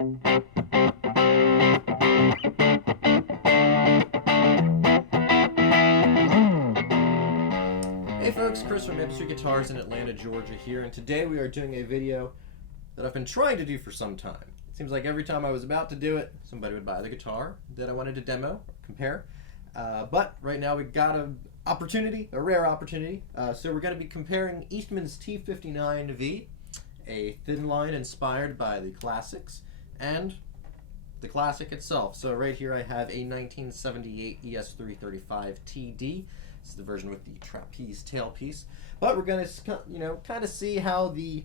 Hey folks, Chris from Industry Guitars in Atlanta, Georgia here, and today we are doing a video that I've been trying to do for some time. It seems like every time I was about to do it, somebody would buy the guitar that I wanted to demo, compare. But right now we got a rare opportunity. So we're going to be comparing Eastman's T59V, a thin line inspired by the classics, and the classic itself. So right here I have a 1978 ES335 TD. This is the version with the trapeze tailpiece. But we're going to, kind of see how the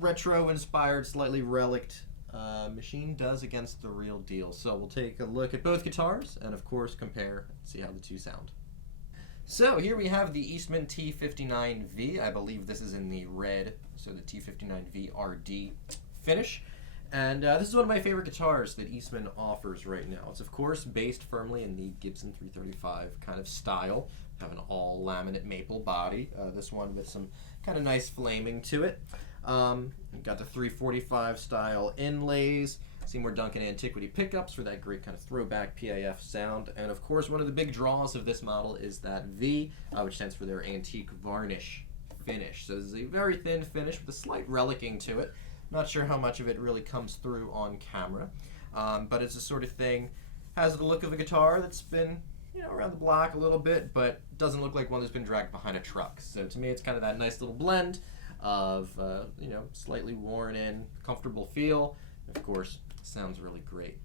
retro-inspired, slightly relict machine does against the real deal. So we'll take a look at both guitars and, of course, compare and see how the two sound. So here we have the Eastman T59V. I believe this is in the red, so the T59V RD finish. And this is one of my favorite guitars that Eastman offers right now. It's, of course, based firmly in the Gibson 335 kind of style. Have an all laminate maple body. This one with some kind of nice flaming to it. Got the 345 style inlays. Seymour Duncan Antiquity pickups for that great kind of throwback PAF sound. And, of course, one of the big draws of this model is that V, which stands for their antique varnish finish. So this is a very thin finish with a slight relicking to it. Not sure how much of it really comes through on camera, but it's the sort of thing, has the look of a guitar that's been, around the block a little bit, but doesn't look like one that's been dragged behind a truck. So to me, it's kind of that nice little blend of, slightly worn in, comfortable feel. Of course, sounds really great.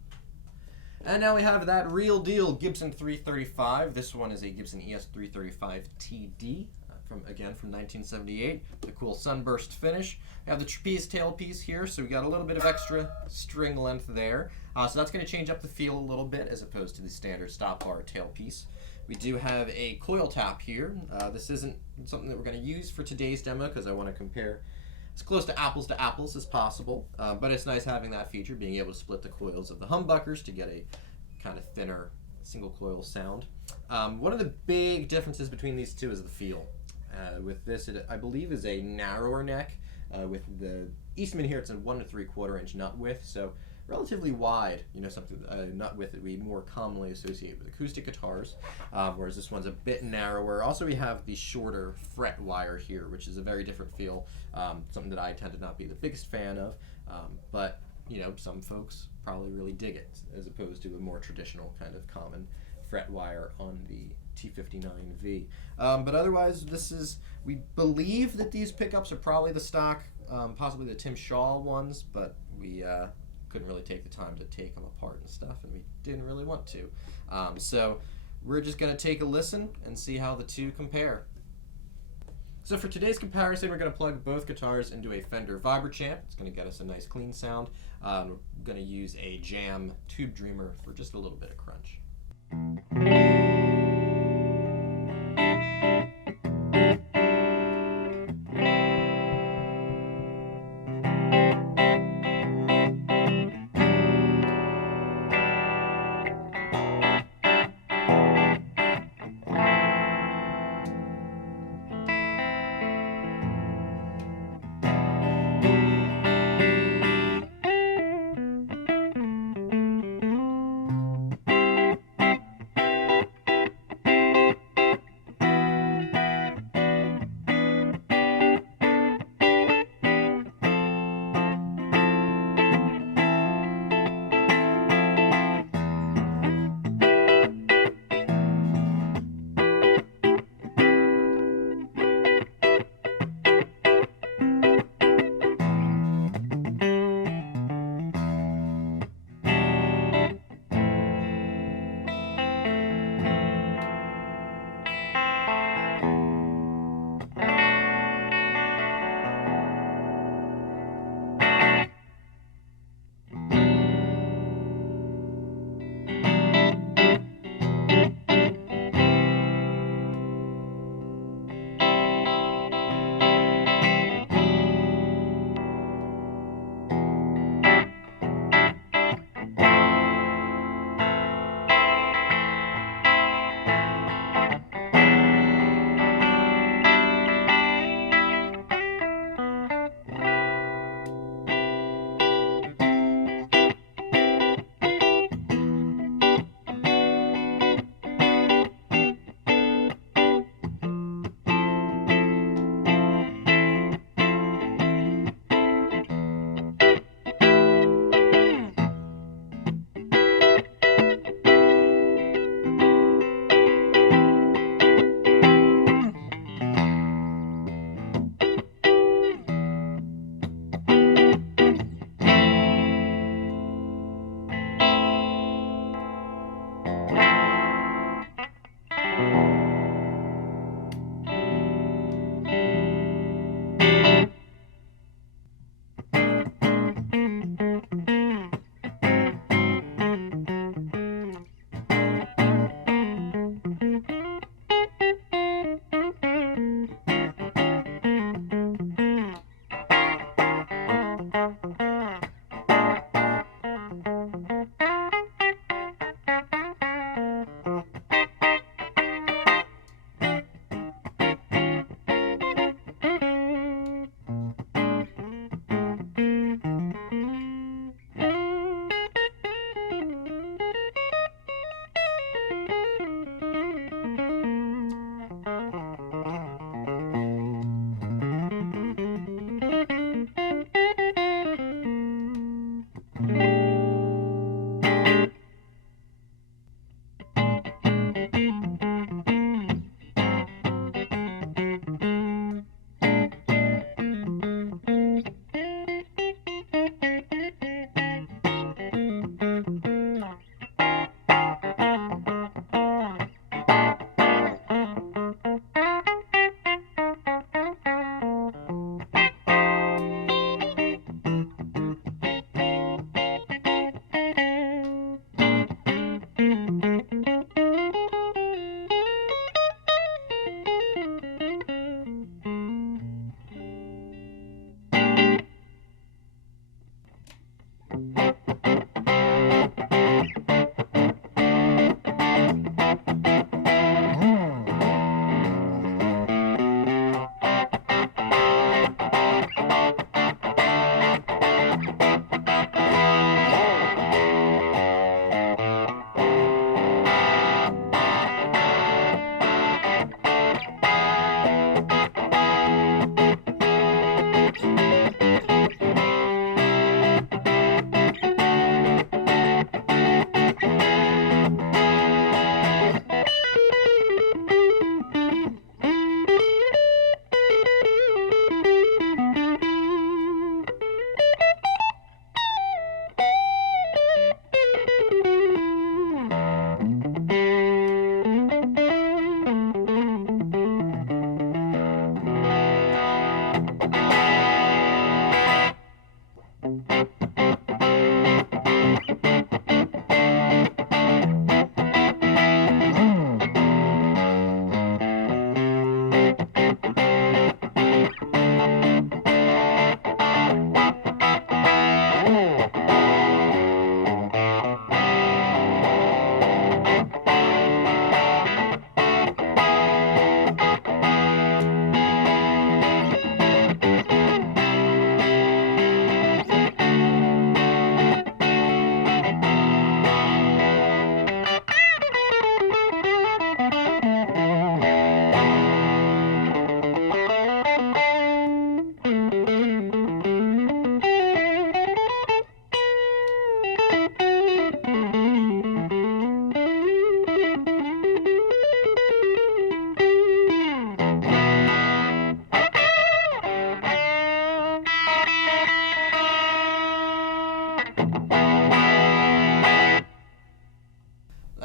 And now we have that real deal Gibson 335. This one is a Gibson ES335 TD. From 1978, the cool sunburst finish. We have the trapeze tailpiece here, so we got a little bit of extra string length there. So that's going to change up the feel a little bit as opposed to the standard stop bar tailpiece. We do have a coil tap here. This isn't something that we're going to use for today's demo because I want to compare as close to apples as possible. But it's nice having that feature, being able to split the coils of the humbuckers to get a kind of thinner single coil sound. One of the big differences between these two is the feel. With this, it, I believe, is a narrower neck. With the Eastman here, it's a 1 3/4 inch nut width, so relatively wide. Something nut width that we more commonly associate with acoustic guitars. Whereas this one's a bit narrower. Also, we have the shorter fret wire here, which is a very different feel. Something that I tend to not be the biggest fan of, but some folks probably really dig it, as opposed to a more traditional kind of common fret wire on the T59V. But otherwise, we believe that these pickups are probably the stock, possibly the Tim Shaw ones, but we couldn't really take the time to take them apart and stuff, and we didn't really want to. So we're just going to take a listen and see how the two compare. So for today's comparison, we're going to plug both guitars into a Fender Vibro Champ. It's going to get us a nice clean sound. We're going to use a Jam TubeDreamer for just a little bit of crunch.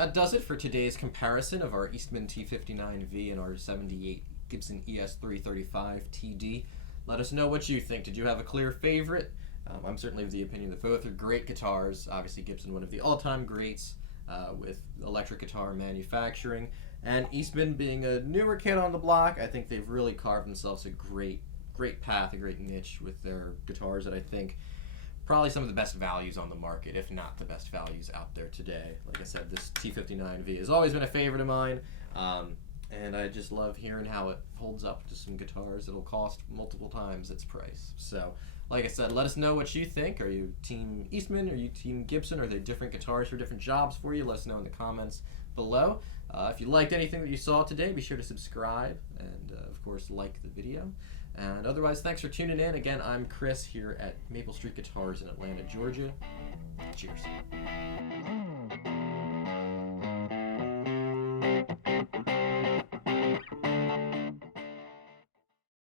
that does it for today's comparison of our Eastman T59V and our 78 Gibson ES335 TD. Let us know what you think. Did you have a clear favorite? I'm certainly of the opinion that both are great guitars. Obviously Gibson, one of the all-time greats with electric guitar manufacturing. And Eastman being a newer kid on the block, I think they've really carved themselves a great path, a great niche with their guitars that I think probably some of the best values on the market, if not the best values out there today. Like I said, this T59V has always been a favorite of mine, and I just love hearing how it holds up to some guitars that'll cost multiple times its price. So, like I said, let us know what you think. Are you Team Eastman? Are you Team Gibson? Are they different guitars for different jobs for you? Let us know in the comments below. If you liked anything that you saw today, be sure to subscribe and, of course, like the video. And otherwise, thanks for tuning in. Again, I'm Chris here at Maple Street Guitars in Atlanta, Georgia. Cheers.